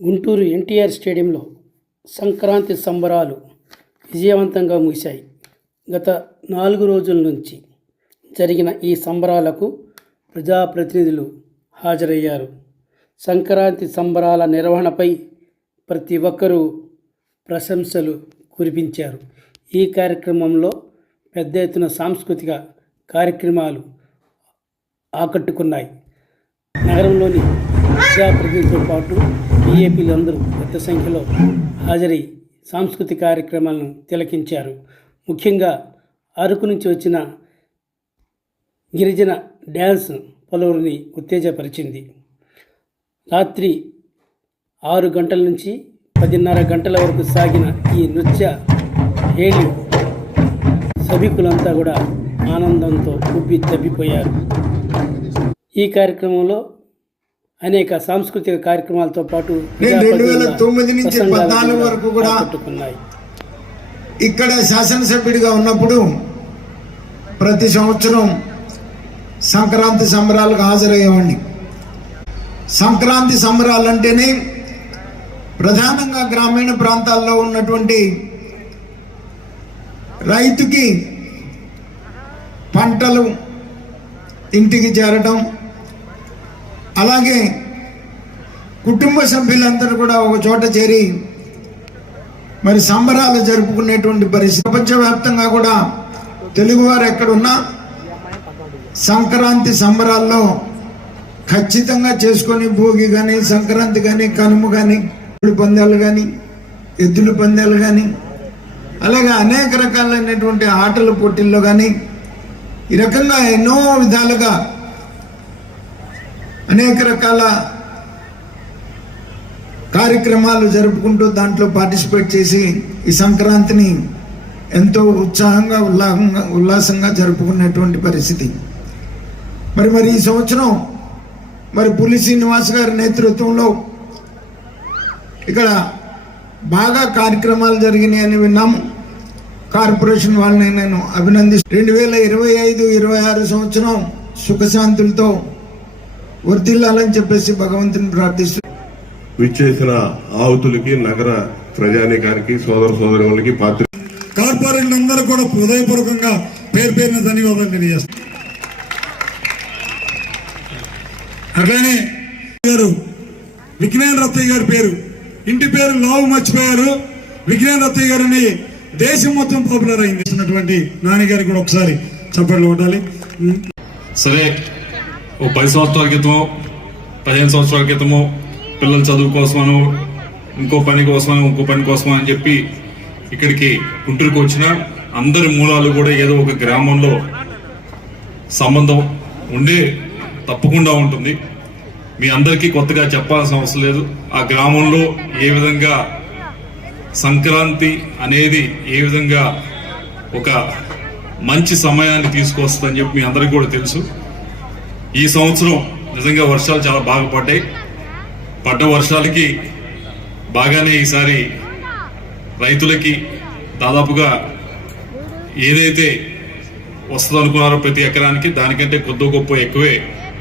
గుంటూరు ఎన్టీఆర్ స్టేడియంలో సంక్రాంతి సంబరాలు విజయవంతంగా ముగిశాయి. గత 4 రోజుల నుంచి జరిగిన ఈ సంబరాలకు ప్రజాప్రతినిధులు హాజరయ్యారు. సంక్రాంతి సంబరాల నిర్వహణపై ప్రతి ఒక్కరూ ప్రశంసలు కురిపించారు. ఈ కార్యక్రమంలో పెద్ద ఎత్తున సాంస్కృతిక కార్యక్రమాలు ఆకట్టుకున్నాయి. నగరంలోని ప్రజాప్రతినిధులతో పాటు వీఐపీలందరూ పెద్ద సంఖ్యలో హాజరై సాంస్కృతిక కార్యక్రమాలను తిలకించారు. ముఖ్యంగా అరకు నుంచి వచ్చిన గిరిజన డ్యాన్స్ పలువురిని ఉత్తేజపరిచింది. రాత్రి 6 గంటల నుంచి 10:30 గంటల వరకు సాగిన ఈ నృత్య హేళి సభికులంతా కూడా ఆనందంతో ఉబ్బి తబ్బిపోయారు. ఈ కార్యక్రమంలో అనేక సాంస్కృతిక కార్యక్రమాలతో పాటు 2009 నుంచి 14 వరకు కూడా ఇక్కడ శాసనసభ్యుడిగా ఉన్నప్పుడు ప్రతి సంవత్సరం సంక్రాంతి సంబరాలకు హాజరయ్యేవాడిని. సంక్రాంతి సంబరాలు అంటేనే ప్రధానంగా గ్రామీణ ప్రాంతాల్లో ఉన్నటువంటి రైతుకి పంటలు ఇంటికి చేరటం, అలాగే కుటుంబ సభ్యులందరూ కూడా ఒక చోట చేరి మరి సంబరాలు జరుపుకునేటువంటి పరిస్థితి. ప్రపంచవ్యాప్తంగా కూడా తెలుగువారు ఎక్కడున్నా సంక్రాంతి సంబరాల్లో ఖచ్చితంగా చేసుకొని భోగి కానీ, సంక్రాంతి కానీ, కనుమ కానీ, పందాలు కానీ, ఎద్దుల పందాలు కానీ, అలాగే అనేక రకాలైనటువంటి ఆటల పోటీల్లో కానీ ఈ రకంగా ఎన్నో విధాలుగా అనేక రకాల కార్యక్రమాలు జరుపుకుంటూ దాంట్లో పార్టిసిపేట్ చేసి ఈ సంక్రాంతిని ఎంతో ఉత్సాహంగా ఉల్లాసంగా జరుపుకునేటువంటి పరిస్థితి. మరి ఈ సంవత్సరం మరి పులి శ్రీనివాస్ గారి నేతృత్వంలో ఇక్కడ బాగా కార్యక్రమాలు జరిగినాయని విన్నాము. కార్పొరేషన్ వాళ్ళని నేను అభినందిస్తాను. 2025-26 సంవత్సరం సుఖశాంతులతో వర్ధిల్లాలని చెప్పేసి భగవంతుని ప్రార్థిస్తూ విచ్చేసిన ఆహుతులకి, నగర ప్రజానీకానికి, సోదర సోదరులకి, కార్పొరేట్లందరూ కూడా హృదయపూర్వకంగా పేరున ధన్యవాదాలు తెలియజేస్తారు. అట్లానే గారు విజ్ఞాన రత్తయ్య గారి పేరు, ఇంటి పేరు లావు మర్చిపోయారు. విజ్ఞాన రత్తయ్య గారిని దేశం మొత్తం పాపులర్ అయింది. నాన్నగారికి కూడా ఒకసారి చప్పట్లు కొట్టాలి. సరే, ఓ 10 సంవత్సరాల క్రితమో 15 సంవత్సరాల క్రితమో పిల్లల చదువు కోసమనో ఇంకో పని కోసమో అని చెప్పి ఇక్కడికి గుంటూరుకు వచ్చిన అందరి మూలాలు కూడా ఏదో ఒక గ్రామంలో సంబంధం ఉండే తప్పకుండా ఉంటుంది. మీ అందరికీ కొత్తగా చెప్పాల్సిన అవసరం లేదు. ఆ గ్రామంలో ఏ విధంగా సంక్రాంతి అనేది ఏ విధంగా ఒక మంచి సమయాన్ని తీసుకొస్తుందని చెప్పి మీ అందరికీ కూడా తెలుసు. ఈ సంవత్సరం నిజంగా వర్షాలు చాలా బాగా పడ్డాయి. పడ్డ వర్షాలకి బాగానే ఈసారి రైతులకి దాదాపుగా ఏదైతే వస్తుంది అనుకున్నారో ప్రతి ఎకరానికి దానికంటే కొద్ది గొప్ప ఎక్కువే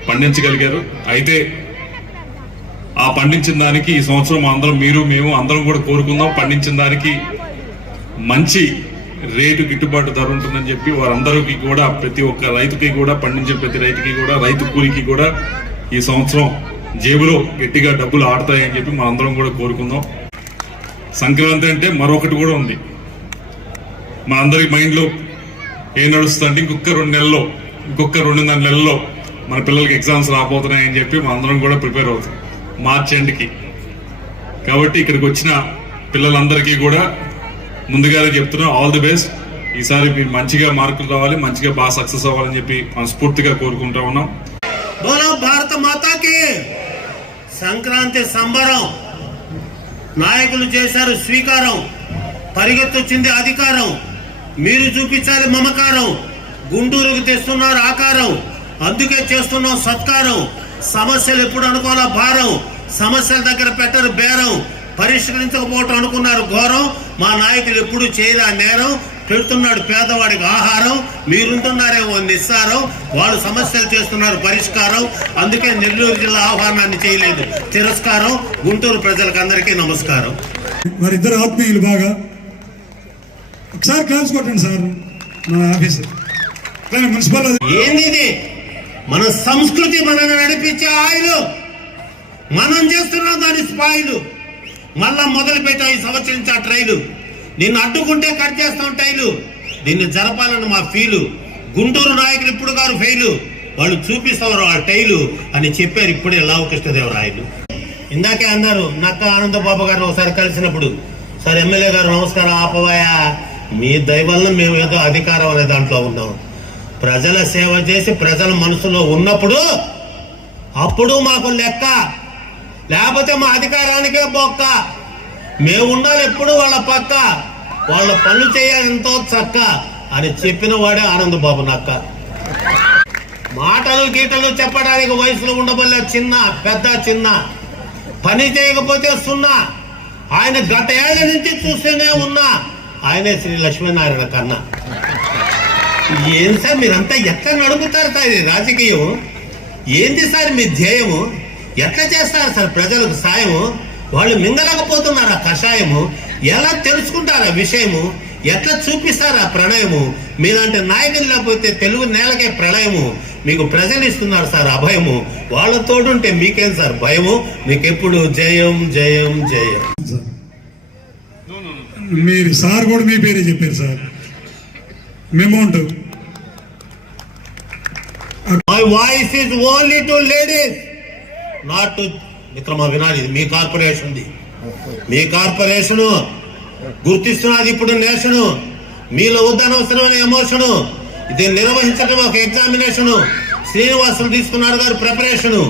పండించగలిగారు. అయితే ఆ పండించిన దానికి ఈ సంవత్సరం మేము అందరం కూడా కోరుకుందాం, పండించిన దానికి మంచి రేటు గిట్టుబాటు ధర ఉంటుందని చెప్పి వారందరికీ కూడా, ప్రతి ఒక్క రైతుకి కూడా, పండించే ప్రతి రైతుకి కూడా, రైతు కూలికి కూడా ఈ సంవత్సరం జేబులో గట్టిగా డబ్బులు ఆడతాయని చెప్పి మనందరం కూడా కోరుకుందాం. సంక్రాంతి అంటే మరొకటి కూడా ఉంది మనందరి మైండ్లో. ఏం నడుస్తుందంటే ఇంకొక 2.5 నెలల్లో మన పిల్లలకి ఎగ్జామ్స్ రాబోతున్నాయని చెప్పి మనందరం కూడా ప్రిపేర్ అవుతాం మార్చి ఎండ్కి. కాబట్టి ఇక్కడికి వచ్చిన పిల్లలందరికీ కూడా ముందుగానే చెప్తున్నాం, ఆల్ ది బెస్ట్. ఈసారి మీరు మంచిగా మార్కులు రావాలి, మంచిగా బాగా సక్సెస్ అవ్వాలని చెప్పి మనస్ఫూర్తిగా కోరుకుంటా ఉన్నాం. బోలో భారత మాతాకి. సంక్రాంతి సంబరం నాయకులు చేశారు స్వీకారం, పరిగెత్తొచ్చింది అధికారం, మీరు చూపించాలి మమకారం, గుంటూరుకు తెస్తున్నారు ఆకారం, అందుకే చేస్తున్నాం సత్కారం. సమస్యలు ఎప్పుడు అనుకోవాలా భారం, సమస్యల దగ్గర పెట్టరు బేరం, పరిష్కరించకపోవటం అనుకున్నారు ఘోరం, మా నాయకులు ఎప్పుడు చేయరా నేరం, పెడుతున్నాడు పేదవాడికి ఆహారం, మీరుంటున్నారేమో నిస్సారం, వాళ్ళు సమస్యలు చేస్తున్నారు పరిష్కారం. అందుకే నెల్లూరు జిల్లా ఆహ్వానాన్ని చేయలేదు, తిరస్కారం. గుంటూరు ప్రజలకు అందరికీ నమస్కారం. వారిద్దరు ఆత్మీయులు బాగా ఒకసారి క్లాస్ కొట్టండి సార్ మన ఆఫీసర్ మున్సిపల్. ఏంది ఇది? మన సంస్కృతి మనల్ని నడిపించే ఆయిలు, మనం చేస్తున్నాం దాని స్పాయిలు. మళ్ళా మొదలు పెట్టాం ఈ సంవత్సరం నుంచి ఆ ట్రైలు. నిన్ను అడ్డుకుంటే కట్ చేస్తాం టైలు. దీన్ని జరపాలని మా ఫీలు. గుంటూరు నాయకులు ఇప్పుడు గారు ఫెయిలు, వాళ్ళు చూపిస్తారు ఆ టైలు అని చెప్పారు ఇప్పుడే లావు కృష్ణదేవరాయలు. ఇందాకే అన్నారు నక్క ఆనందబాబు గారు ఒకసారి కలిసినప్పుడు, సార్ ఎమ్మెల్యే గారు నమస్కారం ఆపవాయా, మీ దయ వల్ల మేము ఏదో అధికారం అనే దాంట్లో ఉన్నాం. ప్రజల సేవ చేసి ప్రజల మనసులో ఉన్నప్పుడు అప్పుడు మాకు లెక్క, లేకపోతే మా అధికారానికే బొక్క. మేము ఉండాలి ఎప్పుడు వాళ్ళ పక్క, వాళ్ళ పనులు చేయాలి ఎంతో చక్క అని చెప్పిన వాడే ఆనందబాబు నక్క. మాటలు గీటలు చెప్పడానికి వయసులో ఉండబోలే చిన్న పెద్ద చిన్న, పని చేయకపోతే సున్నా. ఆయన గత ఏళ్ల నుంచి చూస్తూనే ఉన్నా, ఆయనే శ్రీ లక్ష్మీనారాయణ కన్నా. ఏం సార్ మీరంతా ఎట్లా నడుపుతారు సార్ ఇది రాజకీయం? ఏంది సార్ మీ ధ్యేయము? ఎట్లా చేస్తారు సార్ ప్రజలకు సాయము? వాళ్ళు మింగలేకపోతున్నారా కషాయము? ఎలా తెలుసుకుంటారా విషయము? ఎట్లా చూపిస్తారా ప్రణయము? మీలాంటి నాయకులు లేకపోతే తెలుగు నేలకే ప్రళయము. మీకు ప్రజలు ఇస్తున్నారు సార్ అభయము, వాళ్ళ తోడుంటే మీకేం సార్ భయము? మీకెప్పుడు జయం జయం జయం. మీరు సార్ కూడా మీ పేరే చెప్పారు sir. Amount my voice is only to ladies, not to మిత్రమా వినాలి. ఇది మీ కార్పొరేషన్ది, మీ కార్పొరేషను గుర్తిస్తున్నది ఇప్పుడు నేషను. మీలో వద్దనవసరమైన ఎమోషను, ఇది నిర్వహించడం ఒక ఎగ్జామినేషను. శ్రీనివాసులు తీసుకున్నారు గారు ప్రిపరేషను,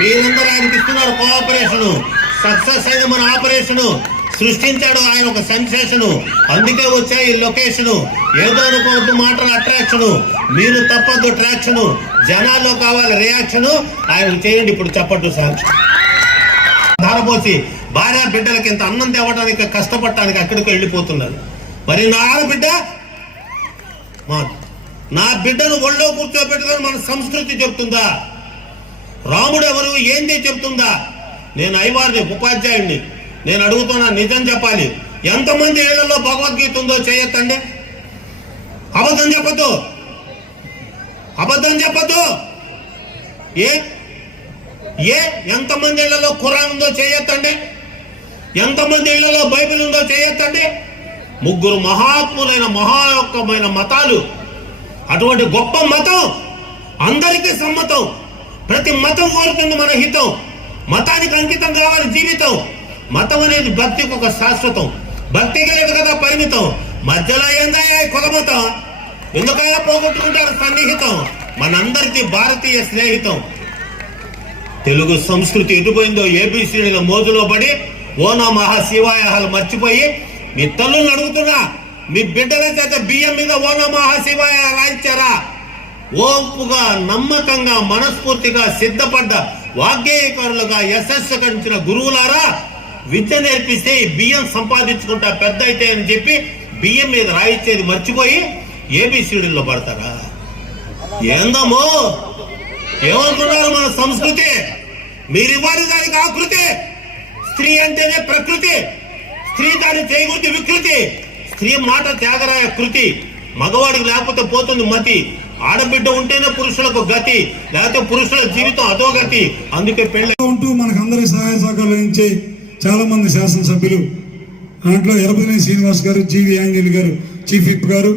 మీరందరూ ఆయనకి ఇస్తున్నారు కోఆపరేషను. సక్సెస్ అయిన మన ఆపరేషను, సృష్టించాడు ఆయన ఒక సెన్సేషను. అందుకే వచ్చాయి ఈ లొకేషను. ఏదో అనుకోవద్దు మాటల అట్రాక్షను, మీరు తప్పద్దు ట్రాక్షను. జనాల్లో కావాలి రియాక్షను, ఆయన చేయండి ఇప్పుడు చెప్పట్టు సాక్షి. ధారపోసి భార్య బిడ్డలకి ఇంత అన్నం తేవడానికి కష్టపడటానికి అక్కడికి వెళ్ళిపోతున్నారు. మరి నా ఆడబిడ్డ, నా బిడ్డను ఒళ్ళో కూర్చోబెట్టుకొని మన సంస్కృతి చెప్తుందా? రాముడు ఎవరు ఏంది చెప్తుందా? నేను ఐవారిని ఉపాధ్యాయుడిని, నేను అడుగుతున్నా నిజం చెప్పాలి. ఎంతమంది ఇళ్లలో భగవద్గీత ఉందో చేయొద్దండి. అబద్ధం చెప్పద్దు, అబద్ధం చెప్పద్దు. ఏ ఏ ఎంతమంది ఇళ్లలో ఖురాన్ ఉందో చేయొద్దండి. ఎంతమంది ఇళ్లలో బైబిల్ ఉందో చేయొద్దండి. ముగ్గురు మహాత్ములైన మహాయొక్కమైన మతాలు, అటువంటి గొప్ప మతం అందరికీ సమ్మతం. ప్రతి మతం కోరుతుంది మన హితం. మతానికి అంకితం కావాలి జీవితం. మతం అనేది భక్తికి ఒక శాశ్వతం, భక్తికి లేదు కదా పరిమితం. మధ్యలో ఏందయ్యా కులమతం? ఎందుకైనా పోగొట్టుకుంటారు సన్నిహితం. మనందరికీ భారతీయ స్నేహితం. తెలుగు సంస్కృతి ఎటుపోయిందో ఏబిసిడీల మోజులో పడి ఓనా మహా శివాయాలు మర్చిపోయి మీ తల్లులను అడుగుతున్నా, మీ బిడ్డల చేత బియ్యం మీద ఓనా మహా శివాయ రాయించారా? ఓపుగా నమ్మకంగా మనస్ఫూర్తిగా సిద్ధపడ్డ వాగ్గేయకారులుగా యశస్సు కంచిన గురువులారా, విద్య నేర్పిస్తే ఈ బియ్యం సంపాదించుకుంటా పెద్ద అయితే అని చెప్పి బియ్యం మీద రాయించేది మర్చిపోయి ఏబిసిడీల్లో పడతారా? ఏందమ్మో ఏమనుకున్నారు మన సంస్కృతి? మీరివ్వాలి దానికి ఆకృతి. స్త్రీ అంటేనే ప్రకృతి, స్త్రీ దాన్ని చేయకూడదు వికృతి. స్త్రీ మాట త్యాగరాయ కృతి, మగవాడికి లేకపోతే పోతుంది మతి. ఆడబిడ్డ ఉంటేనే పురుషులకు గతి, లేకపోతే పురుషుల జీవితం అధోగతి. అందుకే పెళ్లి ఉంటూ మనకు అందరి సహాయ సహకారాలు నుంచి చాలా మంది శాసనసభ్యులు, దాంట్లో ఎరపతినేని శ్రీనివాస్ గారు, జీవి యాంజలి గారు, చీఫ్ విప్ గారు,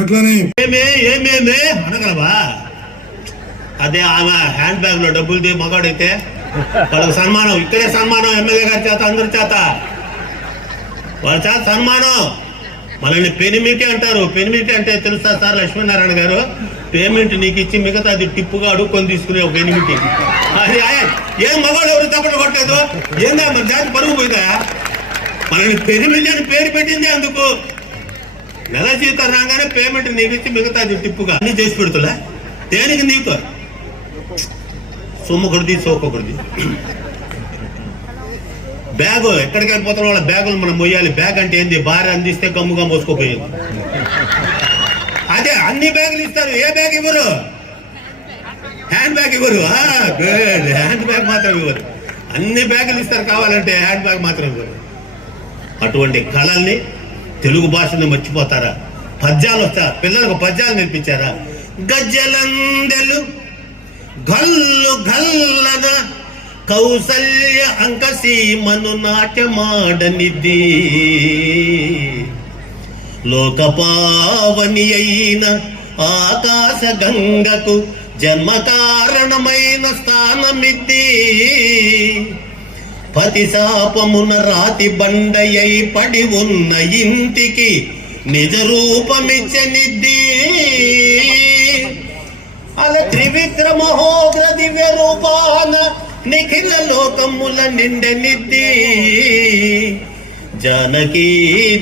అట్లానే ఏమేమే అనగలవా? అదే ఆమె హ్యాండ్ బ్యాగ్ లో డబ్బులు మగాడైతే వాళ్ళకి సన్మానం, ఇక్కడే సన్మానం ఎమ్మెల్యే గారి చేత, అందరి చేత వాళ్ళ చేత సన్మానం. మనల్ని పెనిమిటి అంటారు. పెనిమిటి అంటే తెలుసా సార్ లక్ష్మీనారాయణ గారు? పేమెంట్ నీకు ఇచ్చి మిగతా అది టిప్పుగా అడుక్కొని తీసుకునే ఒక పెనిమిటి. అది ఏం మగవాడు ఎవరు తప్పట కొట్టలేదు? ఏందా మన జాతి పరుగు పోయిందా? మనల్ని పెనిమిటి అని పేరు పెట్టింది అందుకు. నెల జీతం రాగానే పేమెంట్ నీకు ఇచ్చి మిగతా అది టిప్పుగా అన్ని చేసి పెడుతులే. దేనికి నీకు సొమ్ము కొడిది సోకొకడిది. బ్యాగు ఎక్కడికి వెళ్ళిపోతున్న వాళ్ళ బ్యాగులు మనం మొయ్యాలి. బ్యాగ్ అంటే ఏంది? భార్య అందిస్తే గమ్ముగా మోసుకోపోయేది. అదే అన్ని బ్యాగులు ఇస్తారు, ఏ బ్యాగ్ ఇవ్వరు? హ్యాండ్ బ్యాగ్ ఇవ్వరు. గుడ్, హ్యాండ్ బ్యాగ్ మాత్రం ఇవ్వరు. అన్ని బ్యాగులు ఇస్తారు కావాలంటే, హ్యాండ్ బ్యాగ్ మాత్రం ఇవ్వరు. అటువంటి కళల్ని, తెలుగు భాషని మర్చిపోతారా? పద్యాలు వస్తా, పిల్లలకు పద్యాలు నేర్పించారా? గజ్జలందెలు గల్లు గల్లన కౌసల్య అంకసీమను నాట్యమాడనిది, లోకపావని అయిన ఆకాశ గంగకు జన్మ కారణమైన స్థానమిద్ది, పతి శాపమున రాతి బండయై పడి ఉన్న ఇంటికి నిజ రూపమిచ్చనిద్ది, అలా త్రివిక్రమోగ్ర దివ్య రూపాన నిఖిల లోకముల నిండెనిద్ది, జానకీ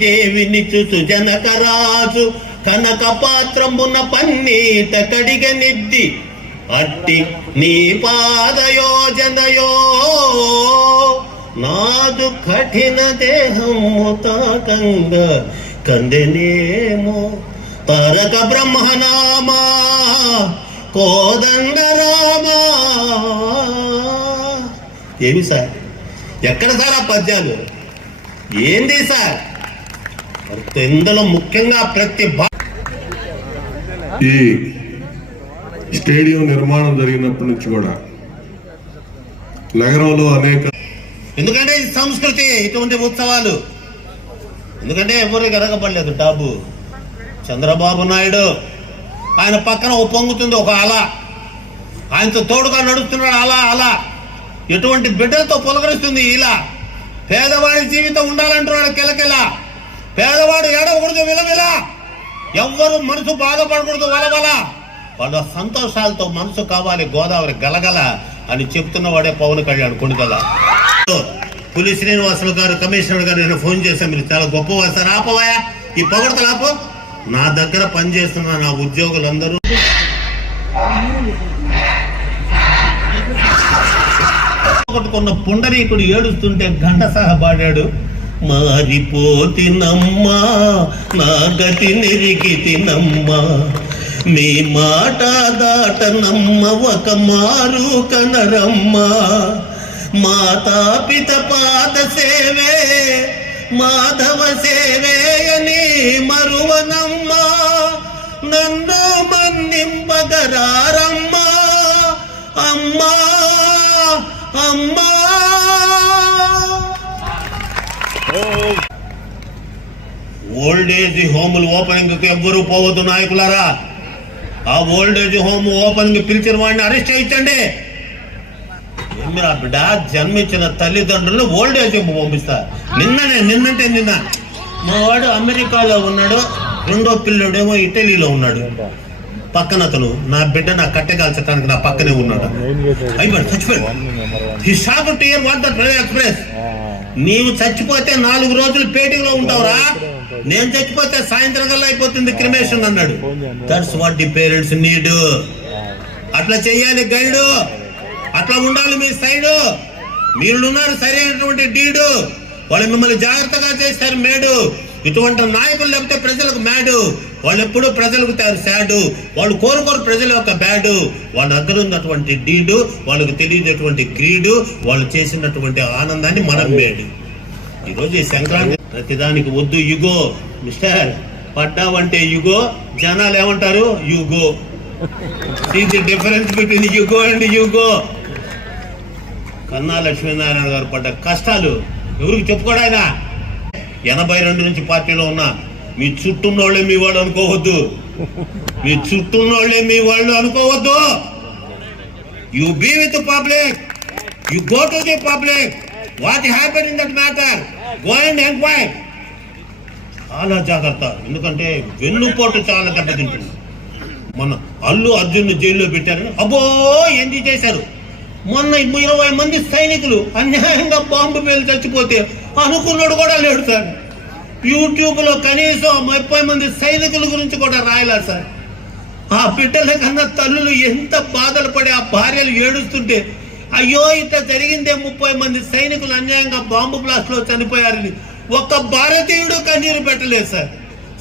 దేవిని చుచు జనకరాజు కనక పాత్రమున పన్నీట కడిగనిద్ది, అట్టి నీ పాదయోజనయో నాదు కఠిన దేహము తాకంగా కందెనేమో, తారక బ్రహ్మనామా కోదండరామా. ఏమి సార్, ఎక్కడ సార్ ఆ పద్యాలు? ఏంది సార్? ఇందులో ముఖ్యంగా ప్రతి ఈ స్టేడియం నిర్మాణం జరిగినప్పటి నుంచి కూడా నగరంలో అనేక, ఎందుకంటే ఇది సంస్కృతి, ఇటువంటి ఉత్సవాలు. ఎందుకంటే ఎవరు గరగబడలేదు డాబు. చంద్రబాబు నాయుడు ఆయన పక్కన పొంగుతుంది ఒక అల, ఆయనతో తోడుగా నడుస్తున్నాడు అలా అలా, ఎటువంటి బిడ్డలతో పులకరిస్తుంది ఇలా. పేదవాడి జీవితం ఉండాలంటున్నాడు కిలకిల, పేదవాడు ఏడవకూడదు విలవిల, ఎవ్వరు మనసు బాధపడకూడదు వలవల, వాళ్ళ సంతోషాలతో మనసు కావాలి గోదావరి గలగల అని చెప్తున్నవాడే పవన్ కళ్యాణ్ కొడుకల. పులి శ్రీనివాసులు గారు, కమిషనర్ గారు నేను ఫోన్ చేశాను, మీరు చాలా గొప్పవారు సార్, ఆపవాయా ఈ పొగడతలు ఆపు. నా దగ్గర పనిచేస్తున్న నా ఉద్యోగులందరూ కొట్టుకున్న పుండరీకుడు ఏడుస్తుంటే ఘంటసాల పాడాడు, మారిపోతినమ్మా నా గతి నెరిగితినమ్మా, మీ మాట దాటనమ్మ ఒక మారు కనరమ్మా, మాతా పిత పాద సేవే మాధవ సేవే అని మరువనమ్మా, నన్ను మన్నింపగరారమ్మా అమ్మా అమ్మా. ఓల్డేజ్ హోములు ఓపెనింగ్ ఎవ్వరూ పోవద్దు నాయకులారా. ఆ ఓల్డేజ్ హోమ్ ఓపెనింగ్ పిలిచిన వాడిని అరెస్ట్ చేయించండి. మీరు ఆ బిడ్డ జన్మించిన తల్లిదండ్రులను ఓల్డేజ్ హోమ్ పంపిస్తారు. నిన్నంటే నిన్న మా వాడు అమెరికాలో ఉన్నాడు, రెండో పిల్లడేమో ఇటలీలో ఉన్నాడు, పక్కన అతను నా బిడ్డ నా కట్టె కాల్చడానికి నా పక్కనే ఉన్నాడు. అయిపోయాడు, చచ్చిపోయాడు. ఎక్స్ప్రెస్ నీవు చచ్చిపోతే 4 రోజులు పేటింగ్లో ఉంటావురా, నేను చచ్చిపోతే సాయంత్రం కల్లా అయిపోతుంది క్రిమేషన్ అన్నాడు. That's what the parents need. అట్లా చెయ్యాలి గైడు, అట్లా ఉండాలి మీ సైడు. మీరున్నారు సరైనటువంటి డీడు, వాళ్ళు మిమ్మల్ని జాగ్రత్తగా చేస్తారు మేడు. ఇటువంటి నాయకులు లేకపోతే ప్రజలకు మేడు, వాళ్ళు ఎప్పుడూ ప్రజలకు శాడు, వాళ్ళు కోరుకోరు ప్రజల యొక్క బ్యాడు. వాళ్ళ దగ్గర ఉన్నటువంటి డీడు, వాళ్ళకు తెలియనటువంటి గ్రీడు, వాళ్ళు చేసినటువంటి ఆనందాన్ని మనం మేడు. ఈరోజు ఈ సంక్రాంతి ప్రతిదానికి వద్దు యుగో మిస్టర్, పడ్డావంటే యుగో, జనాలు ఏమంటారు యుగో. సీ ది డిఫరెన్స్ బిట్వీన్ యుగో అండ్ యుగో. కన్నా లక్ష్మీనారాయణ గారు పడ్డ కష్టాలు ఎవరికి చెప్పుకోడు ఆయన. 82 నుంచి పార్టీలో ఉన్నా, మీ చుట్టూన్నోళ్ళే మీ వాళ్ళు అనుకోవద్దు, మీ చుట్టూన్నోళ్ళే మీ వాళ్ళు అనుకోవద్దు. You be with public, you go to the public, what happen in that matter, go and enquire. చాలా జాగ్రత్త, ఎందుకంటే వెన్నుపోటు చాలా దెబ్బతింటుంది. మన అల్లు అర్జున్ జైల్లో పెట్టారు, అబ్బో ఏంటి చేశారు. మొన్న 20 మంది సైనికులు అన్యాయంగా బాంబు పేలు చచ్చిపోతే అనుకున్నాడు కూడా లేడు సార్. యూట్యూబ్లో కనీసం 30 మంది సైనికుల గురించి కూడా రాయలేదు సార్. ఆ బిడ్డల కన్నా తల్లులు ఎంత బాధలు పడి ఆ భార్యలు ఏడుస్తుంటే అయ్యో ఇట్లా జరిగిందే 30 మంది సైనికులు అన్యాయంగా బాంబు బ్లాస్ట్ లో చనిపోయారని ఒక్క భారతీయుడు కన్నీరు పెట్టలేదు సార్.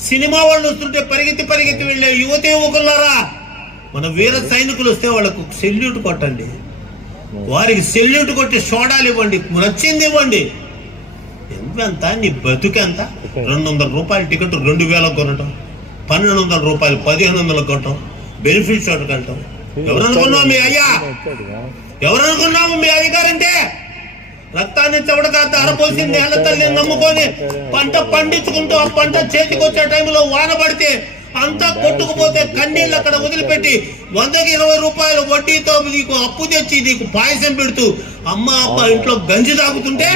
సినిమా వాళ్ళు వస్తుంటే పరిగెత్తి వెళ్ళే యువతి యువకులారా, మన వీర సైనికులు వస్తే వాళ్ళకు సెల్యూట్ కొట్టండి, వారికి సెల్యూట్ కొట్టి సోడాలు ఇవ్వండి, నచ్చింది ఇవ్వండి. ఎంత నీ బతుకెంత? 200 రూపాయల టికెట్ 2000 కొనటం, 1200 రూపాయలు 1500 కొనటం, బెనిఫిట్ షాట్ కట్టడం. ఎవరనుకున్నావు మీ అయ్యా? ఎవరనుకున్నాము మీ అధికారంటే? రక్తాన్ని చెవడగా ధారపోసి నేల తల్లిని నమ్ముకొని పంట పండించుకుంటూ ఆ పంట చేతికి వచ్చే టైంలో వాన పడితే అంతా కొట్టుకుపోతే కన్నీళ్ళు అక్కడ వదిలిపెట్టి 100కి 20 రూపాయలు వడ్డీతో నీకు అప్పు తెచ్చి నీకు పాయసం పెడుతూ అమ్మ అబ్బ ఇంట్లో గంజి తాగుతుంటే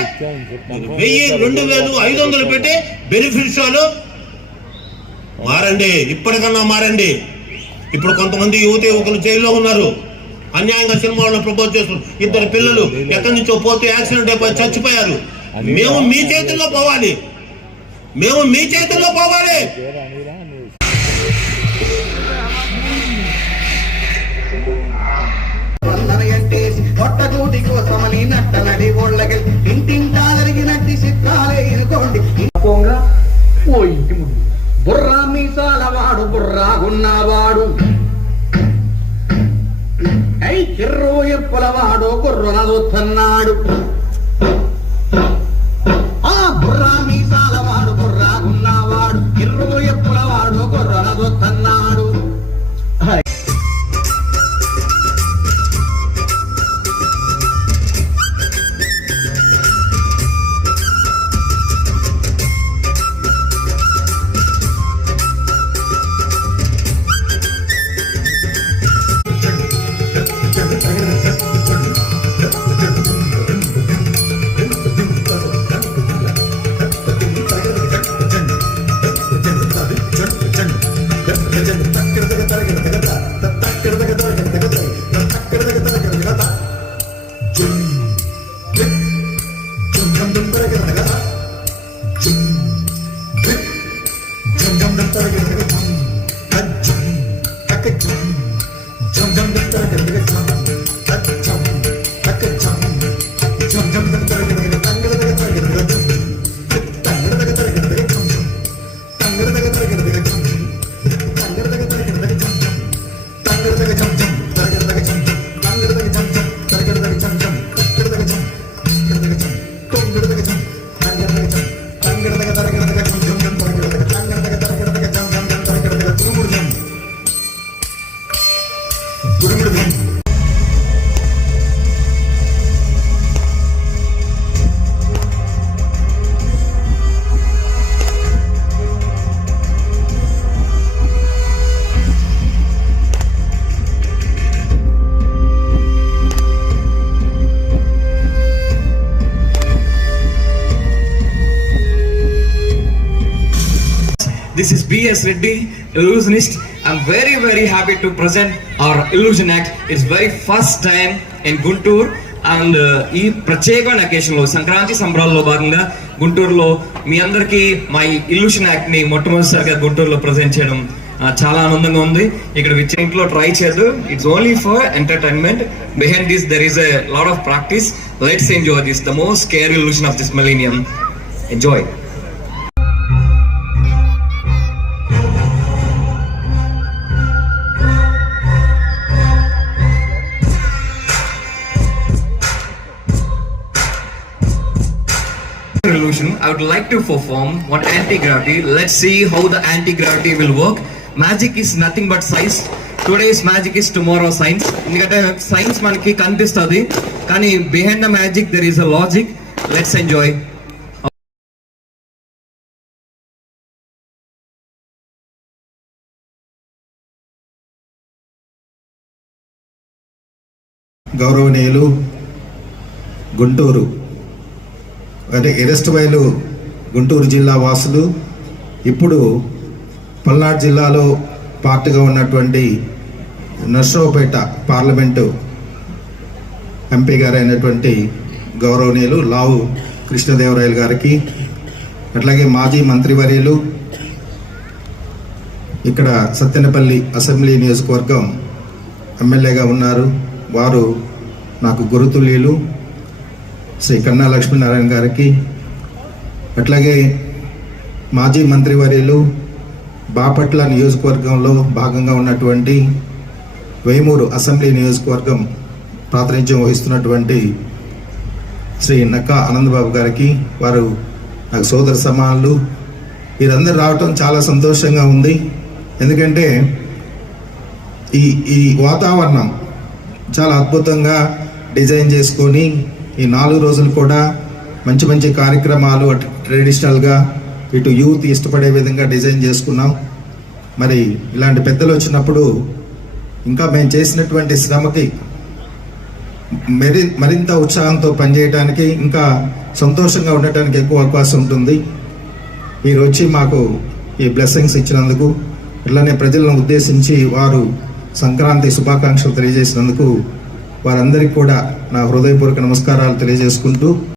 1000, 2000, 500 పెట్టి బెనిఫిట్ షోలు. మారండి, ఇప్పటికన్నా మారండి. ఇప్పుడు కొంతమంది యువకులు జైల్లో ఉన్నారు, అన్యాయంగా సినిమాలను ప్రపోజ్ చేస్తున్నారు. 2 పిల్లలు ఎక్కడి నుంచో పోతే యాక్సిడెంట్ అయిపోయి చచ్చిపోయారు. మేము మీ చేతుల్లో పోవాలి, మేము మీ చేతుల్లో పోవాలి. బుర్రా మీసాలవాడు బుర్రాగున్నవాడు, కిర్రు ఎప్పులవాడు కుర్రునదుతున్నాడు. ఆ Borra మీసాలవాడు బుర్రాగున్నవాడు, కిర్రు ఎప్పులవాడు కుర్రునదుతున్నాడు. This is B.S. Reddy, illusionist. I'm very happy to present our Illusion Act. It's very first time in Guntur and ఈ ప్రత్యేకమైన అకేషన్లో సంక్రాంతి సంబరాల్లో భాగంగా గుంటూరులో మీ అందరికీ మా ఇల్యూషన్ యాక్ట్ ని మొట్టమొదటిసారిగా గుంటూరులో ప్రజెంట్ చేయడం చాలా ఆనందంగా ఉంది. ఇక్కడ ఇంట్లో ట్రై చేయదు, it's only for entertainment. Behind this there is a lot of practice. Let's enjoy this, the most scary illusion of this millennium. Enjoy. I would like to perform one anti-gravity. Let's see how the anti-gravity will work. Magic is nothing but science. Today's magic is tomorrow's science. ఎందుకంటే science మనకి కనిపిస్తుంది, కానీ behind the magic there is a logic. Let's enjoy. గౌరవనీయులు గుంటూరు అంటే ఎరెస్ట్వైలు గుంటూరు జిల్లా వాసులు, ఇప్పుడు పల్నాడు జిల్లాలో పార్ట్గా ఉన్నటువంటి నర్సరావుపేట పార్లమెంటు ఎంపీ గారు అయినటువంటి గౌరవనీయులు లావు కృష్ణదేవరాయలు గారికి, అట్లాగే మాజీ మంత్రివర్యులు, ఇక్కడ సత్తెనపల్లి అసెంబ్లీ నియోజకవర్గం ఎమ్మెల్యేగా ఉన్నారు, వారు నాకు గురుతుల్యులు శ్రీ కన్నా లక్ష్మీనారాయణ గారికి, అట్లాగే మాజీ మంత్రివర్యులు బాపట్ల నియోజకవర్గంలో భాగంగా ఉన్నటువంటి వేమూరు అసెంబ్లీ నియోజకవర్గం ప్రాతినిధ్యం వహిస్తున్నటువంటి శ్రీ నక్కా ఆనందబాబు గారికి, వారు నాకు సోదర సమానులు, వీరందరూ రావటం చాలా సంతోషంగా ఉంది. ఎందుకంటే ఈ వాతావరణం చాలా అద్భుతంగా డిజైన్ చేసుకొని ఈ 4 రోజులు కూడా మంచి మంచి కార్యక్రమాలు అటు ట్రెడిషనల్గా ఇటు యూత్ ఇష్టపడే విధంగా డిజైన్ చేసుకున్నాం. మరి ఇలాంటి పెద్దలు వచ్చినప్పుడు ఇంకా మేము చేసినటువంటి శ్రమకి మరింత ఉత్సాహంతో పనిచేయడానికి, ఇంకా సంతోషంగా ఉండటానికి ఎక్కువ అవకాశం ఉంటుంది. మీరు వచ్చి మాకు ఈ బ్లెస్సింగ్స్ ఇచ్చినందుకు, ఇట్లానే ప్రజలను ఉద్దేశించి వారు సంక్రాంతి శుభాకాంక్షలు తెలియజేసినందుకు వారందరికీ కూడా నా హృదయపూర్వక నమస్కారాలు తెలియజేసుకుంటూ